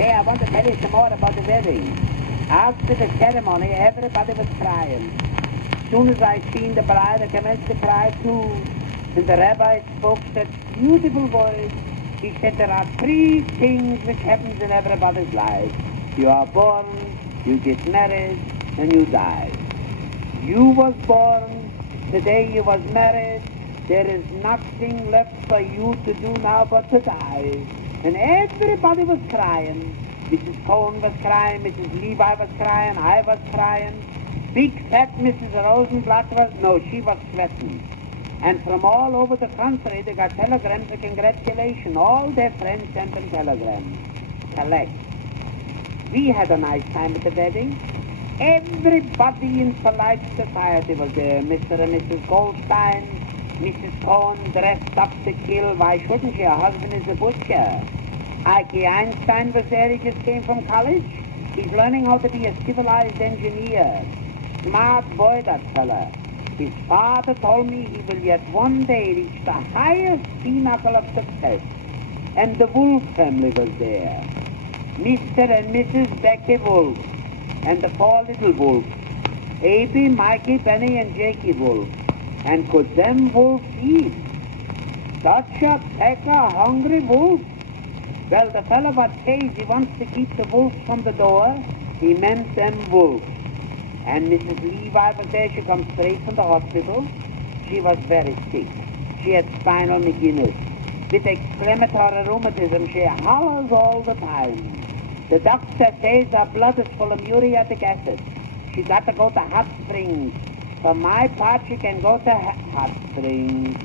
Hey, I want to tell you some more about the wedding. After the ceremony, everybody was crying. As soon as I seen the bride, I commenced to cry too. And the rabbi spoke such beautiful voice. He said there are three things which happens in everybody's life. You are born, you get married, and you die. You was born, today you was married. There is nothing left for you to do now but to die. And everybody was crying. Mrs. Cohen was crying, Mrs. Levi was crying, I was crying. Big fat Mrs. Rosenblatt she was sweating. And from all over the country, they got telegrams of congratulations. All their friends sent them telegrams. Collect. We had a nice time at the wedding. Everybody in polite society was there. Mr. and Mrs. Goldstein, Mrs. Cohen dressed up to kill. Why shouldn't she? Her husband is a butcher. Ike Einstein was there. He just came from college. He's learning how to be a civilized engineer. Smart boy, that fella. His father told me he will yet one day reach the highest pinnacle of success. And the Wolf family was there. Mr. and Mrs. Becky Wolf. And the four little Wolves. Abby, Mikey, Benny, and Jakey Wolf. And could them wolves eat? Such a pecker, hungry wolf. Well, the fellow what says he wants to keep the wolves from the door, he meant them wolves. And Mrs. Levi was there. She come straight from the hospital. She was very sick. She had spinal McGinnis. With exclamatory rheumatism, she hollers all the time. The doctor says her blood is full of muriatic acid. She got to go to Hot Springs. For my part, she can go to Hot Springs.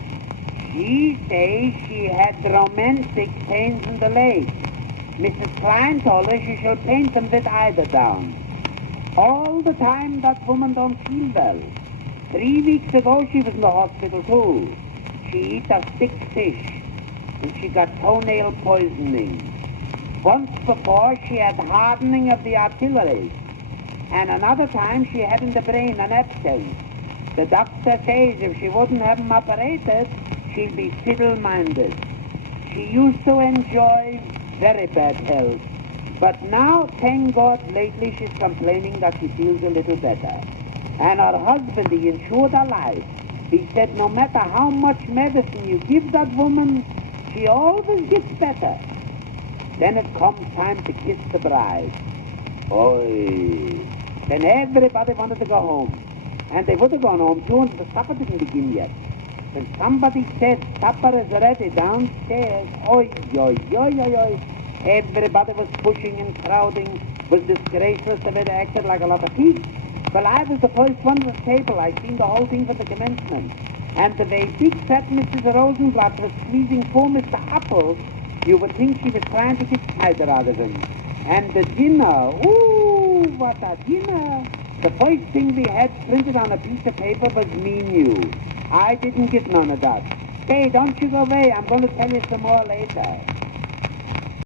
She says she had romantic pains in the leg. Mrs. Klein told her she should paint them with eiderdown. All the time that woman don't feel well. 3 weeks ago she was in the hospital too. She eat a sick fish and she got toenail poisoning. Once before she had hardening of the arteries. And another time she had in the brain an abscess. The doctor says if she wouldn't have him operated, she'll be fiddle-minded. She used to enjoy very bad health. But now, thank God, lately she's complaining that she feels a little better. And her husband, he insured her life. He said no matter how much medicine you give that woman, she always gets better. Then it comes time to kiss the bride. Oi! Then everybody wanted to go home. And they would have gone home too, and the supper didn't begin yet. When somebody said supper is ready downstairs, oi, oi, oi, oi, oi. Everybody was pushing and crowding, was disgraceless the way they acted like a lot of pigs. Well, I was the first one at the table. I seen the whole thing from the commencement. And the way big fat Mrs. Rosenblatt was squeezing poor Mr. Apple, you would think she was trying to get cider out of him. And the dinner, ooh, what a dinner. The first thing we had printed on a piece of paper was menu. I didn't get none of that. Hey, don't you go away. I'm going to tell you some more later.